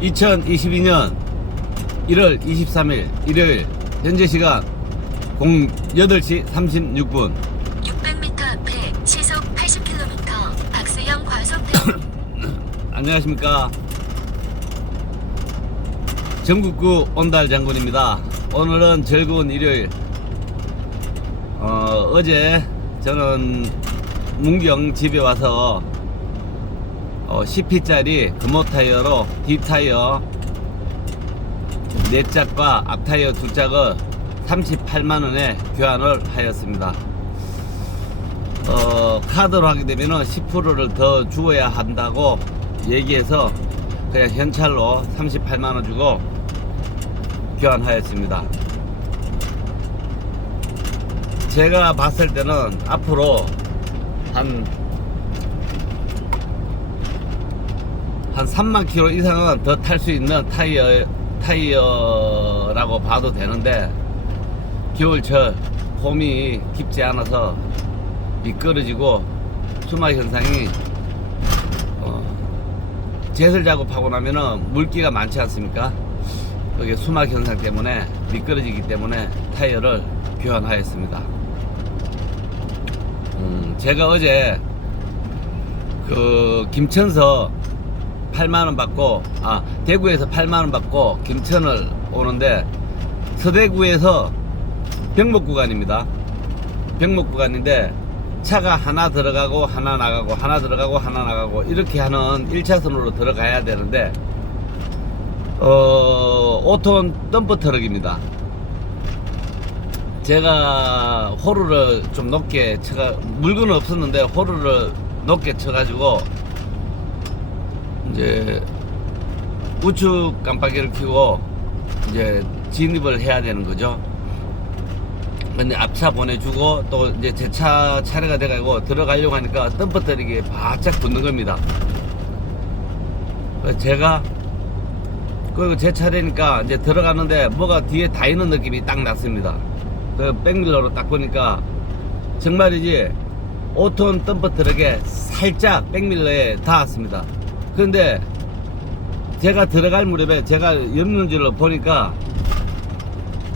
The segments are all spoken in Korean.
2022년 1월 23일 일요일. 현재 시간 08시 36분. 600m 앞에 시속 80km 박수영 과속대 안녕하십니까. 전국구 온달 장군입니다. 오늘은 즐거운 일요일. 어, 어제 저는 문경 집에 와서 어, 10피짜리 금호 타이어로 뒷타이어 네 짝과 앞 타이어 두 짝을 38만원에 교환을 하였습니다 어, 카드로 하게 되면 10%를 더 주어야 한다고 얘기해서 그냥 현찰로 38만원 주고 교환하였습니다. 제가 봤을 때는 앞으로 한, 한 3만 킬로 이상은 더 탈 수 있는 타이어, 타이어라고 봐도 되는데, 겨울철 봄이 깊지 않아서 미끄러지고 수막 현상이 어, 제설 작업하고 나면은 물기가 많지 않습니까? 그게 수막 현상 때문에 미끄러지기 때문에 타이어를 교환하였습니다. 음, 제가 어제 그 김천서 8만 원 받고 아 대구에서 8만 원 받고 김천을 오는데 서대구에서 병목 구간입니다. 병목 구간인데 차가 하나 들어가고 하나 나가고 하나 들어가고 하나 나가고 이렇게 하는 1차선으로 들어가야 되는데 어 5톤 덤프 트럭입니다. 제가 호루를 좀 높게 쳐가 물건은 없었는데 호루를 높게 쳐가지고 이제 우측 깜빡이를 켜고 이제 진입을 해야 되는 거죠. 근데 앞차 보내주고 또 이제 제 차 차례가 돼가지고 들어가려고 하니까 덤퍼뜨리기 바짝 붙는 겁니다. 제가 그리고 제 차례니까 이제 들어가는데 뭐가 뒤에 다 있는 느낌이 딱 났습니다. 그 백밀러로 딱 보니까 정말이지 5톤 덤퍼 트럭에 살짝 백밀러에 닿았습니다. 그런데 제가 들어갈 무렵에 제가 옆눈질로 보니까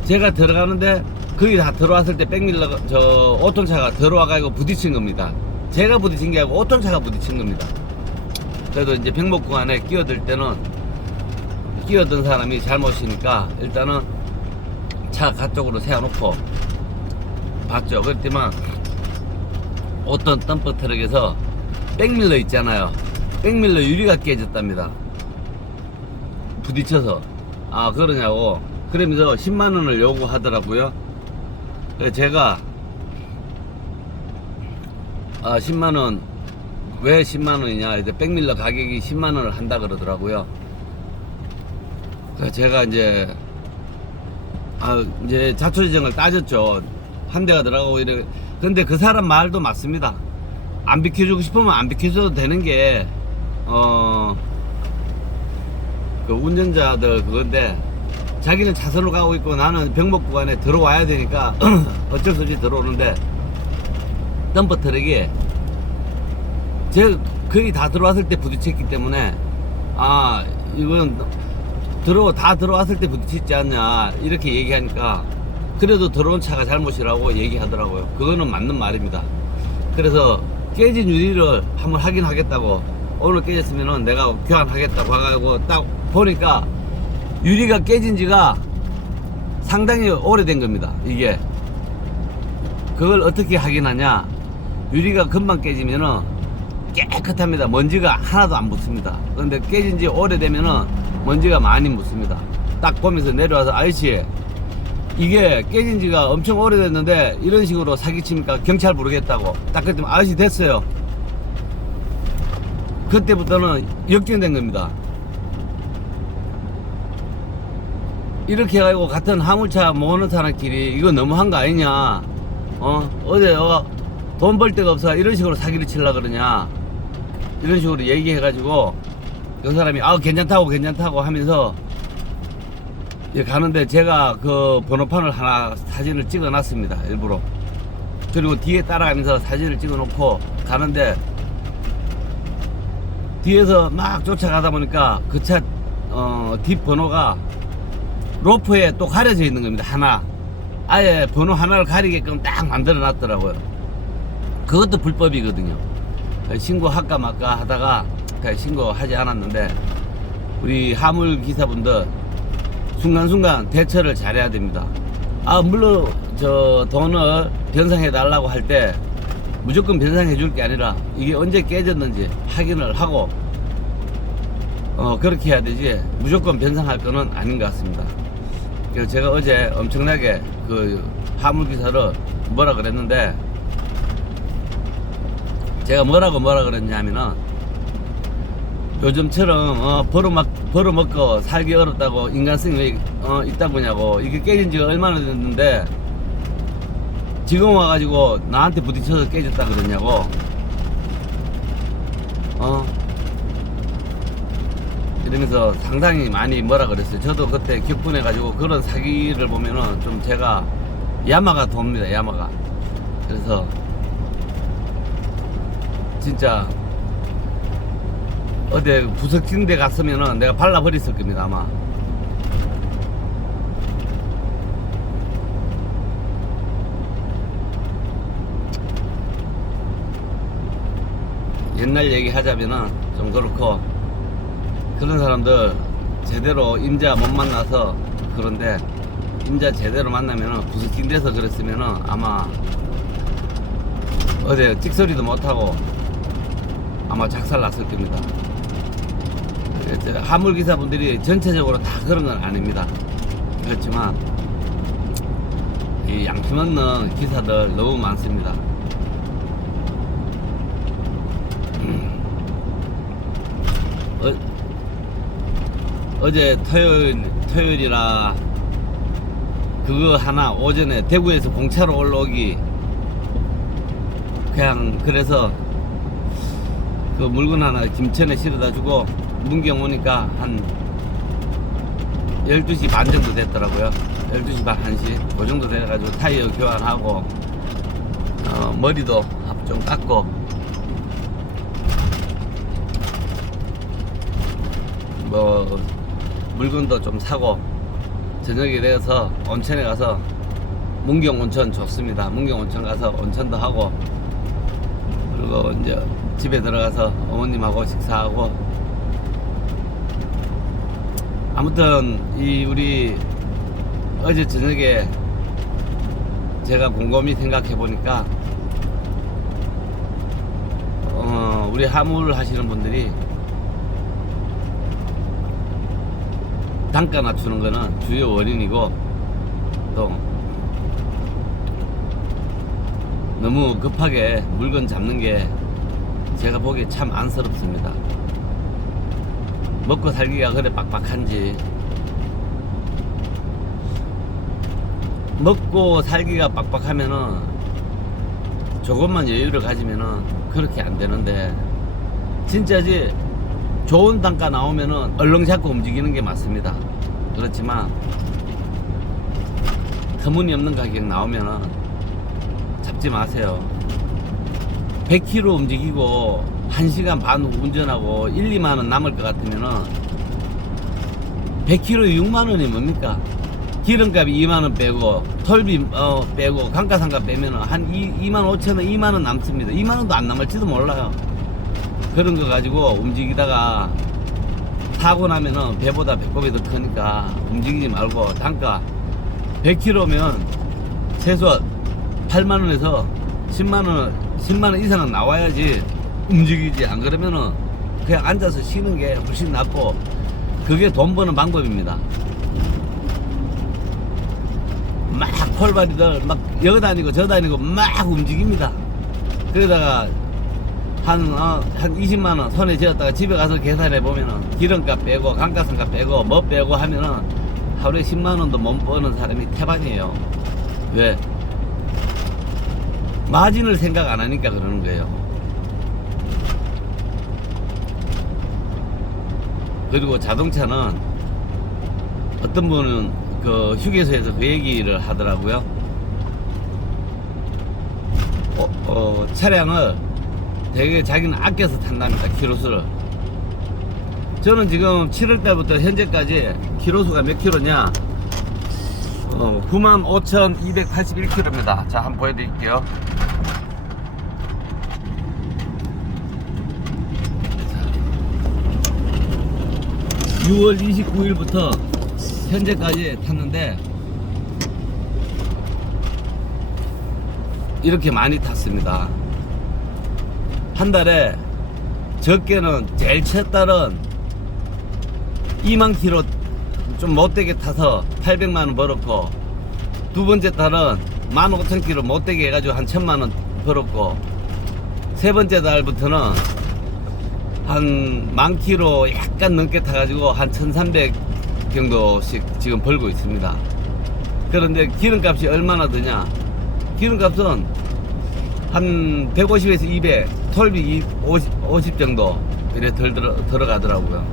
제가 들어가는데 거기 다 들어왔을 때 백밀러 저 5톤 차가 들어와가지고 부딪힌 겁니다. 제가 부딪힌 게 아니고 5톤 차가 부딪힌 겁니다. 그래도 이제 병목 구간에 끼어들 때는 끼어든 사람이 잘못이니까 일단은 차 가쪽으로 세워놓고 봤죠. 그랬더만 어떤 덤퍼 트럭에서 백밀러 있잖아요. 백밀러 유리가 깨졌답니다. 부딪혀서 아 그러냐고 그러면서 10만 원을 요구하더라고요. 그래서 제가 아 10만 원 왜 10만 원이냐 이제 백밀러 가격이 10만 원을 한다 그러더라고요. 제가 이제 아 이제 자초지정을 따졌죠. 한 대가 들어가고 이래. 근데 그 사람 말도 맞습니다. 안 비켜주고 싶으면 안 비켜줘도 되는 게 어. 그 운전자들 그건데 자기는 차선으로 가고 있고 나는 병목 구간에 들어와야 되니까 어쩔 수 없이 들어오는데 덤퍼 트럭이 제 거의 다 들어왔을 때 부딪혔기 때문에 아 이건 들어 다 들어왔을 때 부딪히지 않냐 이렇게 얘기하니까 그래도 들어온 차가 잘못이라고 얘기하더라고요 그거는 맞는 말입니다 그래서 깨진 유리를 한번 확인하겠다고 오늘 깨졌으면은 내가 교환하겠다고 해가지고 딱 보니까 유리가 깨진 지가 상당히 오래된 겁니다. 이게. 그걸 어떻게 확인하냐. 유리가 금방 깨지면은 깨끗합니다. 먼지가 하나도 안 묻습니다. 그런데 깨진 지 오래되면은 먼지가 많이 묻습니다. 딱 보면서 내려와서 아저씨 이게 깨진 지가 엄청 오래됐는데 이런 식으로 사기치니까 경찰 부르겠다고 딱 그랬더니 아저씨 됐어요. 그때부터는 역전된 겁니다. 이렇게 해가지고 같은 화물차 모으는 사람끼리 이거 너무한 거 아니냐? 어? 어제 어, 돈 벌 데가 없어 이런 식으로 사기를 치려 그러냐? 이런 식으로 얘기해가지고 그 사람이 아 괜찮다고 괜찮다고 하면서 이제 가는데 제가 그 번호판을 하나 사진을 찍어 놨습니다 일부러. 그리고 뒤에 따라가면서 사진을 찍어 놓고 가는데 뒤에서 막 쫓아가다 보니까 그차 어, 뒷 번호가 로프에 또 가려져 있는 겁니다. 하나. 아예 번호 하나를 가리게끔 딱 만들어 놨더라고요. 그것도 불법이거든요. 신고 할까 말까 하다가 그냥 신고하지 않았는데 우리 하물 기사분들 순간순간 대처를 잘해야 됩니다. 아 물론 저 돈을 변상해 달라고 할 때 무조건 변상해 줄 게 아니라 이게 언제 깨졌는지 확인을 하고 어 그렇게 해야 되지 무조건 변상할 거는 아닌 것 같습니다. 그래서 제가 어제 엄청나게 그 화물 기사를 뭐라 그랬는데 제가 뭐라고 뭐라 그랬냐면은 요즘처럼 어, 벌어먹, 벌어먹고 살기 어렵다고 인간성이 왜 어, 있다 보냐고 이게 깨진 지가 얼마나 됐는데 지금 와가지고 나한테 부딪혀서 깨졌다 그러냐고. 어? 이러면서 상당히 많이 뭐라 그랬어요. 저도 그때 격분해가지고 그런 사기를 보면은 좀 제가 야마가 돕니다 야마가. 그래서 진짜 어디 부석진 데 갔으면은 내가 발라버렸을 겁니다 아마 옛날 얘기 하자면은 좀 그렇고 그런 사람들 제대로 임자 못 만나서 그런데 임자 제대로 만나면은 부석진 데서 그랬으면은 아마 어제 찍소리도 못하고 아마 작살 났을 겁니다. 그래서 화물 기사분들이 전체적으로 다 그런 건 아닙니다. 그렇지만 이 양심 없는 기사들 너무 많습니다. 어, 어제 토요일 토요일이라 그거 하나 오전에 대구에서 공차로 올라오기 그냥 그래서 그 물건 하나 김천에 실어다 주고 문경 오니까 한 12시 반 정도 됐더라고요. 12시 반 1시 그 정도 돼가지고 타이어 교환하고 어, 머리도 좀 깎고 뭐 물건도 좀 사고 저녁에 되어서 온천에 가서 문경 온천 좋습니다. 문경 온천 가서 온천도 하고 그리고 이제 집에 들어가서 어머님하고 식사하고 아무튼 이 우리 어제 저녁에 제가 곰곰이 생각해 보니까 어 우리 화물 하시는 분들이 단가 낮추는 거는 주요 원인이고 또 너무 급하게 물건 잡는 게 제가 보기에 참 안쓰럽습니다. 먹고 살기가 그래 빡빡한지 먹고 살기가 빡빡하면은 조금만 여유를 가지면은 그렇게 안 되는데 진짜지 좋은 단가 나오면은 얼렁 잡고 움직이는 게 맞습니다. 그렇지만 터무니없는 가격 나오면은 잡지 마세요. 100km 움직이고 1시간 반 운전하고 1, 2만 원 남을 것 같으면은 100km에 6만 원이 뭡니까? 기름값이 2만 원 빼고 톨비 어, 빼고 감가상가 빼면은 한 2, 2만 5천 원, 2만 원 남습니다. 2만 원도 안 남을지도 몰라요. 그런 거 가지고 움직이다가 사고 나면은 배보다 배꼽이 더 크니까 움직이지 말고 단가 100km면 최소 8만원에서 10만원, 10만원 이상은 나와야지 움직이지. 안 그러면은 그냥 앉아서 쉬는 게 훨씬 낫고 그게 돈 버는 방법입니다. 막 콜바리들 막 여기 다니고 저 다니고 막 움직입니다. 그러다가 한, 어, 한 20만원 손에 쥐었다가 집에 가서 계산해 보면은 기름값 빼고 감가상값 빼고 뭐 빼고 하면은 하루에 10만원도 못 버는 사람이 태반이에요. 왜? 마진을 생각 안 하니까 그러는 거예요. 그리고 자동차는 어떤 분은 그 휴게소에서 그 얘기를 하더라고요. 어, 어, 차량을 되게 자기는 아껴서 탄답니다. 키로수를. 저는 지금 7월 달부터 현재까지 키로수가 몇 킬로냐? 어, 95,281킬로입니다. 자, 한번 보여드릴게요. 6월 29일부터 현재까지 탔는데 이렇게 많이 탔습니다. 한 달에 적게는 제일 첫 달은 2만 킬로 좀 못되게 타서 800만 원 벌었고 두 번째 달은 15,000 킬로 못되게 해가지고 한 1,000만 원 벌었고 세 번째 달부터는 한만 킬로 약간 넘게 타가지고 한 1,300 정도씩 지금 벌고 있습니다. 그런데 기름값이 얼마나 드냐? 기름값은 한 150에서 200, 톨비 50, 50 정도 이래 덜 들어, 들어가더라고요.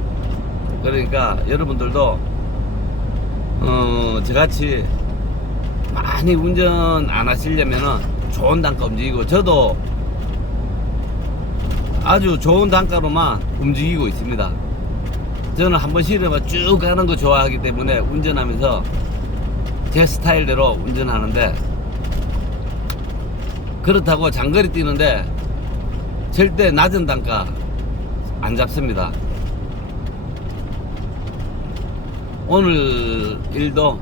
그러니까 여러분들도 어, 저같이 많이 운전 안 하시려면은 좋은 단가 움직이고 저도 아주 좋은 단가로만 움직이고 있습니다. 저는 한 번 실으면 쭉 가는 거 좋아하기 때문에 운전하면서 제 스타일대로 운전하는데 그렇다고 장거리 뛰는데 절대 낮은 단가 안 잡습니다. 오늘 일도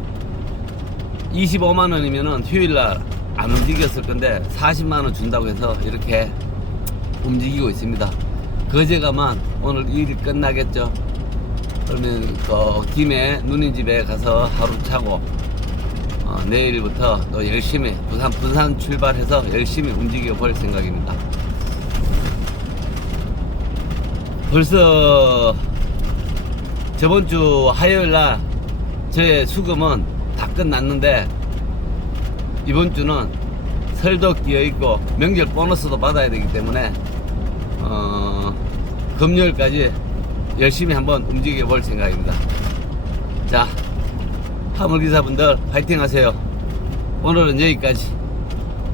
25만 원이면은 휴일 날 안 움직였을 건데 40만 원 준다고 해서 이렇게 움직이고 있습니다. 거제가만 오늘 일이 끝나겠죠. 그러면 또 김해 누님 집에 가서 하루 차고 어, 내일부터 또 열심히 부산 부산 출발해서 열심히 움직여 볼 생각입니다. 벌써 저번 주 화요일 날 저의 수금은 다 끝났는데 이번 주는 설도 끼어 있고 명절 보너스도 받아야 되기 때문에 어, 금요일까지 열심히 한번 움직여 볼 생각입니다. 자, 화물기사분들 파이팅 하세요. 오늘은 여기까지.